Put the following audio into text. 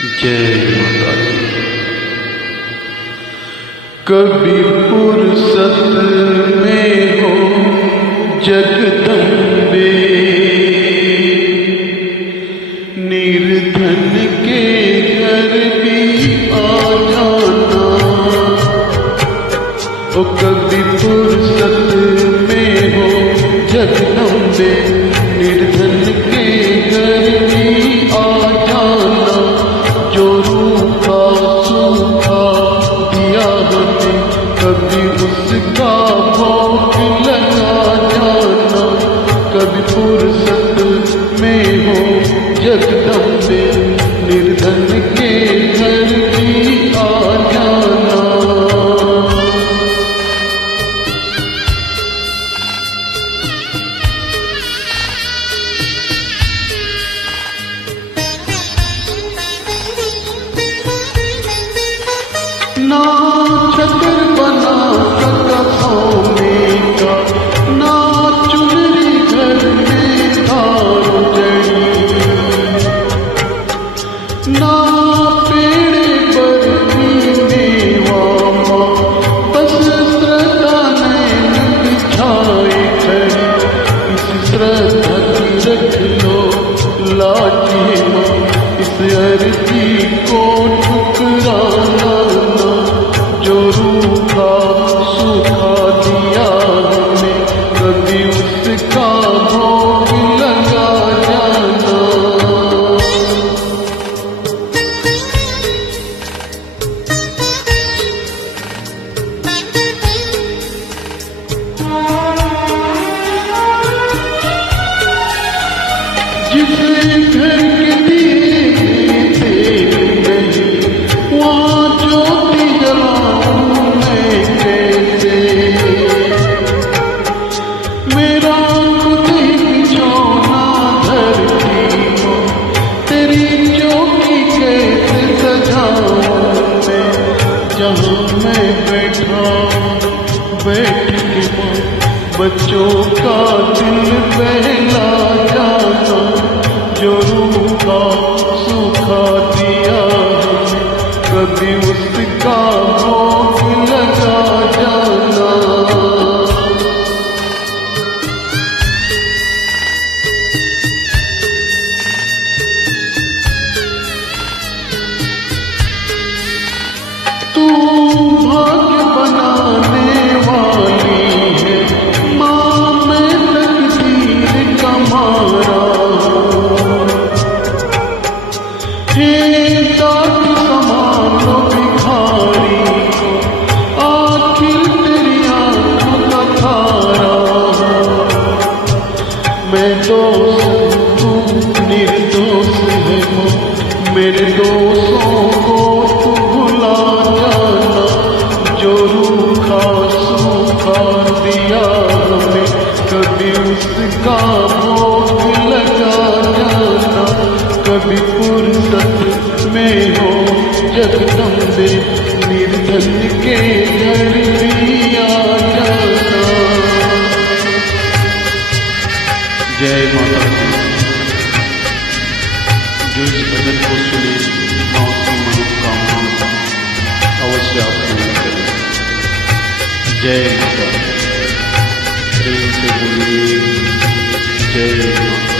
जय माता दी। कभी फुर्सत में हो जगदम्बे, निर्धन के घर भी आ जाना। ओ कभी फुर्सत में हो जगदम्बे, निर्धन के घर भी आ जाना। जो रूखा सूखा दिया हमें, कभी उसका भोग लगा जाना। कभी फुर्सत में हो जगदम्बे, निर्धन के घर भी आ जाना। ना छतर बना सका सोने का, ना चुनरी घर में तार जड़ी, ना पेड़े पर मेवा माँ, बस श्रद्धा नैन बिछाए खड़ी। इस श्रद्धा की रख लो लाठी माँ, इस अर्जी को ठुकराना। जो रूखा सूखा दिया हमें, कभी उसका भोग लगा जाना। जिसे घर के दिए तेल नहीं, वहाँ ज्योति जलाऊं मैं कैसे। मेरा खुद ही बिछौना धरती हो, तेरी चौकी कैसे सजाऊं मैं। जहाँ मैं बैठा बैठ के माँ, बच्चों का दिल बहला जाना। जो रूखा सूखा दिया हमें, कभी उसका भोग लगा जाना। तू भाग्य बनाने वाली है माँ, मैं तकदीर का मारा। हे दात संभालो भिखारी को, आखिर तेरी आँखों का तारा। मैं दोष तू निर्दोष है माँ, मेरे दोषों को तू भुला जाना। जो रूखा सूखा दिया हमें, कभी उसका भोग लगा जाना। कभी फुर्सत में हो जगदम्बे, निर्धन के घर भी आ जाना। जय माता दी। जो इस भजन को सुने, माँ उसकी मनोकामनाओं का अवश्य आप पूर्ण करें। जय माता, प्रेम से बोलिए जय माता।